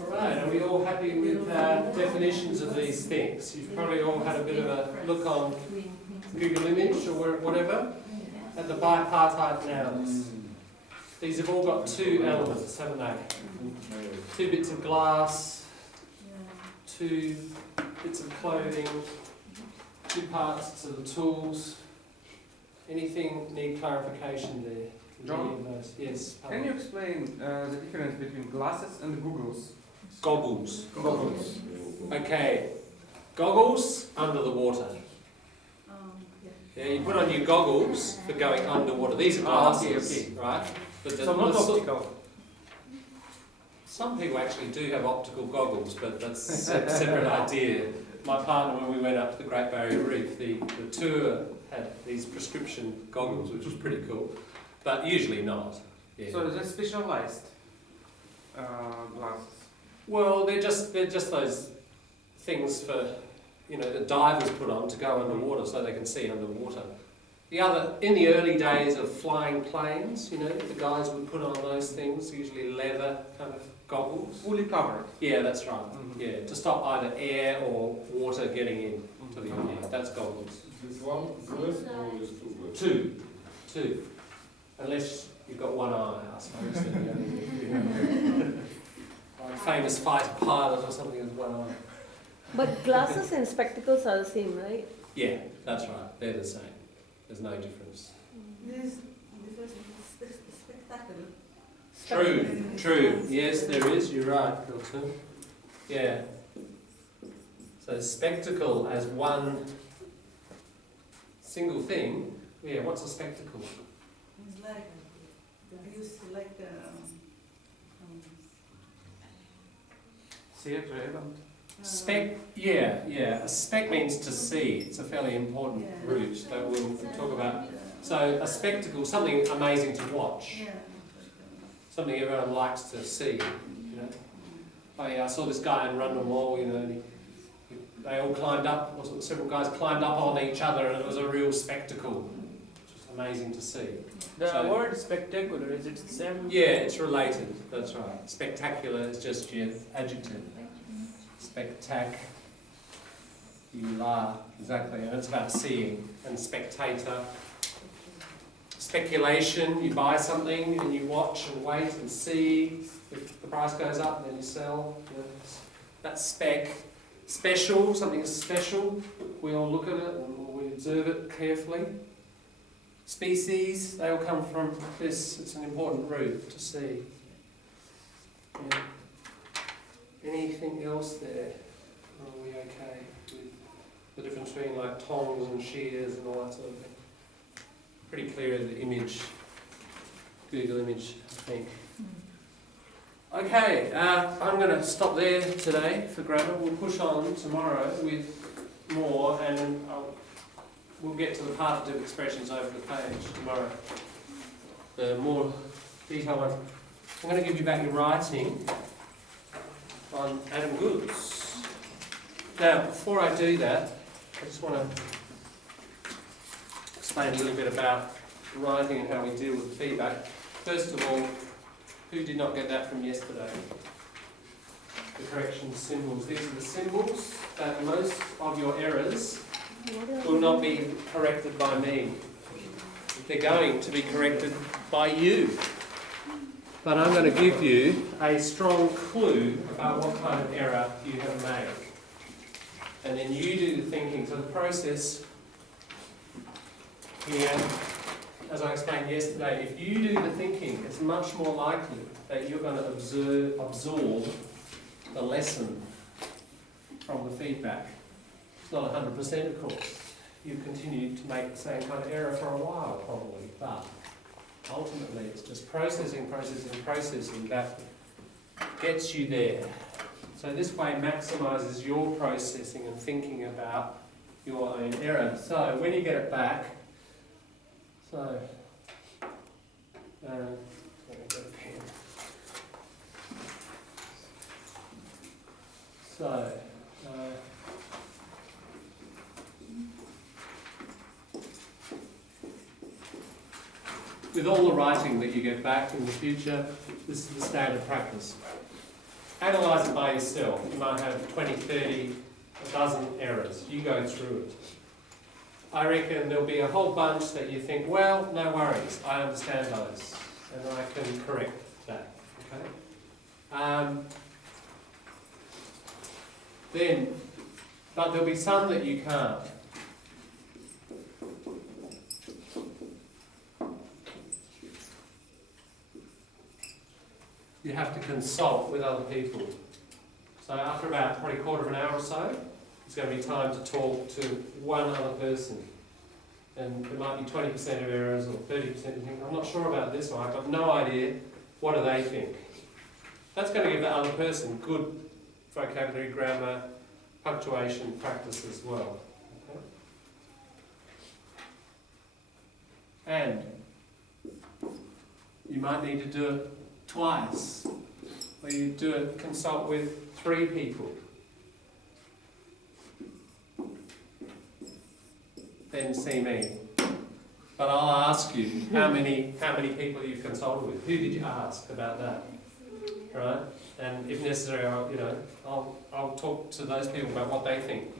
Alright, are we all happy with definitions of these things? You've probably all had a bit of a look on Google Image or whatever at the bipartite nouns. These have all got two elements, haven't they? Two bits of glass, two bits of clothing, two parts to the tools. Anything need clarification there? John? Yes. Can you explain the difference between glasses and goggles? Goggles. Goggles. Okay. Goggles under the water. Yeah, you put on your goggles for going underwater. These are glasses, right? But So not optical. Some people actually do have optical goggles, but that's a separate idea. My partner, when we went up to the Great Barrier Reef, the tour had these prescription goggles, which was pretty cool, but usually not. Yeah. So they're specialized glasses. Well, they're just those things for, you know, the divers put on to go underwater so they can see underwater. In the early days of flying planes, you know, the guys would put on those things, usually leather kind of goggles. Fully covered. Yeah, that's right. Yeah, to stop either air or water getting in to the eye. That's goggles. Is one good or is two good? Two. Unless you've got one eye, I suppose. Then like a famous fighter pilot or something with one eye. But glasses and spectacles are the same, right? Yeah, that's right. They're the same. There's no difference. There's spectacle. True. Yes, there is. You're right, Milton. Yeah. So spectacle as one single thing. Yeah, what's a spectacle? It's like, used like, See it relevant? Spec, yeah. A spec means to see. It's a fairly important root that we'll talk about. So a spectacle, something amazing to watch. Something everyone likes to see, you know. Oh yeah, I saw this guy in Rundle Mall, you know, and they all climbed up, or several guys climbed up on each other, and it was a real spectacle, which was amazing to see. The word spectacular, is it the same? Yeah, it's related, that's right. Spectacular is just your adjective. Spectacular, exactly, and it's about seeing. And spectator. Speculation, you buy something and you watch and wait and see. If the price goes up, then you sell. You know, that's spec. Special, something is special. We all look at it and we observe it carefully. Species, they all come from this. It's an important root to see. Yeah. Anything else there? Are we okay with the difference between like tongs and shears and all that sort of thing? Pretty clear in the image, Google image, I think. Okay, I'm going to stop there today for grammar. We'll push on tomorrow with more, and we'll get to the partitive expressions over the page tomorrow. The more detailed ones. I'm going to give you back your writing on Adam Goods. Now, before I do that, I just want to explain a little bit about writing and how we deal with feedback. First of all, who did not get that from yesterday? The correction symbols. These are the symbols that most of your errors will not be corrected by me. They're going to be corrected by you. But I'm going to give you a strong clue about what kind of error you have made. And then you do the thinking. So the process here, as I explained yesterday, if you do the thinking, it's much more likely that you're going to absorb the lesson from the feedback. It's not 100%, of course. You've continued to make the same kind of error for a while, probably, but ultimately it's just processing that gets you there. So this way maximises your processing and thinking about your own error. So when you get it back, let me get a pen. with all the writing that you get back in the future, this is the standard practice. Analyse it by yourself. You might have 20, 30, a dozen errors. You go through it. I reckon there'll be a whole bunch that you think, well, no worries, I understand those, and I can correct that. Okay? But there'll be some that you can't. You have to consult with other people. So after about probably a quarter of an hour or so, it's going to be time to talk to one other person. And there might be 20% of errors or 30% you think, I'm not sure about this, or I've got no idea, what do they think? That's going to give the other person good vocabulary, grammar, punctuation practice as well. Okay? And you might need to do it twice, where you do it, consult with 3 people. Then see me. But I'll ask you how many people you've consulted with. Who did you ask about that? Right? And if necessary, I'll talk to those people about what they think.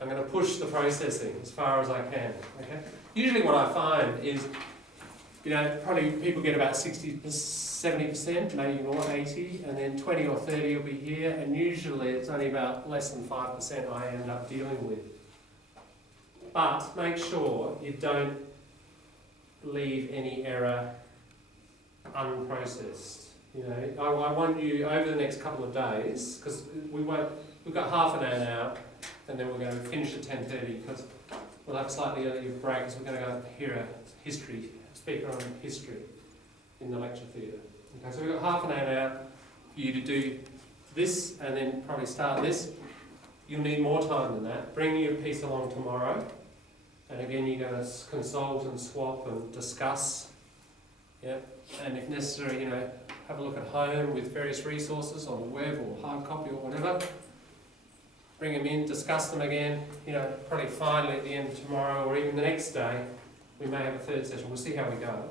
I'm going to push the processing as far as I can. Okay? Usually what I find is, probably people get about 60%, 70%, maybe more, 80, and then 20 or 30 will be here, and usually it's only about less than 5% I end up dealing with. But make sure you don't leave any error unprocessed. I want you over the next couple of days, because we've got half an hour now, and then we're going to finish at 10:30, because we'll have slightly earlier break, because we're going to go hear a speaker on history in the lecture theatre. Okay, so we've got half an hour now for you to do this, and then probably start this. You'll need more time than that. Bring your piece along tomorrow. And again, you're going to consult and swap and discuss. Yeah? And if necessary, have a look at home with various resources on the web or hard copy or whatever. Bring them in, discuss them again. Probably finally at the end of tomorrow or even the next day, we may have a third session. We'll see how we go.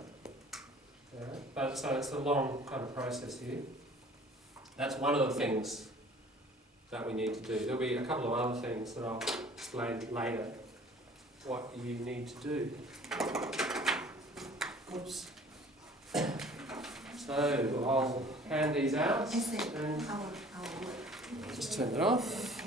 Yeah? But so it's a long kind of process here. That's one of the things that we need to do. There'll be a couple of other things that I'll explain later what you need to do. Oops. So I'll hand these out and just turn it off.